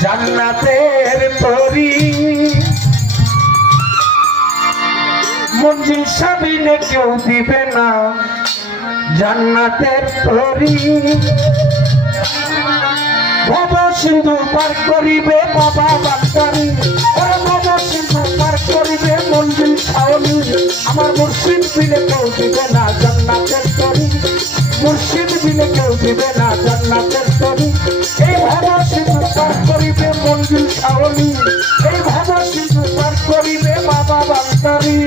জান্নাতের পরী মঞ্জিল সাবিনে কেউ দিবে না জান্নাতের পরী ভব সিন্ধু পার করিবে বাবা বাক্তারি ভব সিন্ধু পার করিবে মঞ্জিল ছাউনি আমার মুর্শিদ বিনে কেউ দিবে না জান্নাতের পরী মুর্শিদ বিনে কেউ দিবে না জান্নাতের পরী এই ভব সিন্ধু পার করিবে মঞ্জিল ছাউনি এই ভব সিন্ধু পার করিবে বাবা বাক্তারি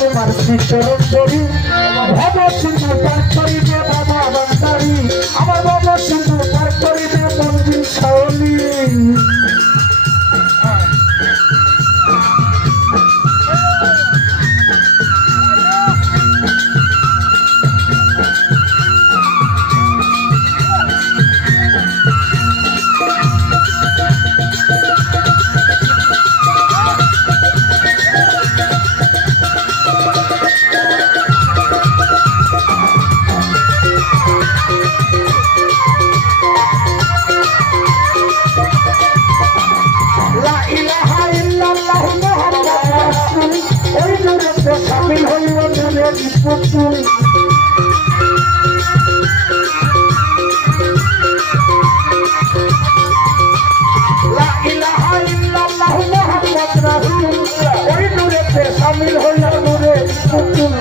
তোমার চরণ ধরি ভব সিন্ধু পার করিবে বাবা বান্দারি আমার ভব সিন্ধু পার করিবে মঞ্জিল ছাউনি শামিল হইল নূরের পুতুল লা ইলাহা ইল্লাল্লাহু মুহাম্মাদুর রাসূল ওই নূরেতে শামিল হইল নূরের পুতুল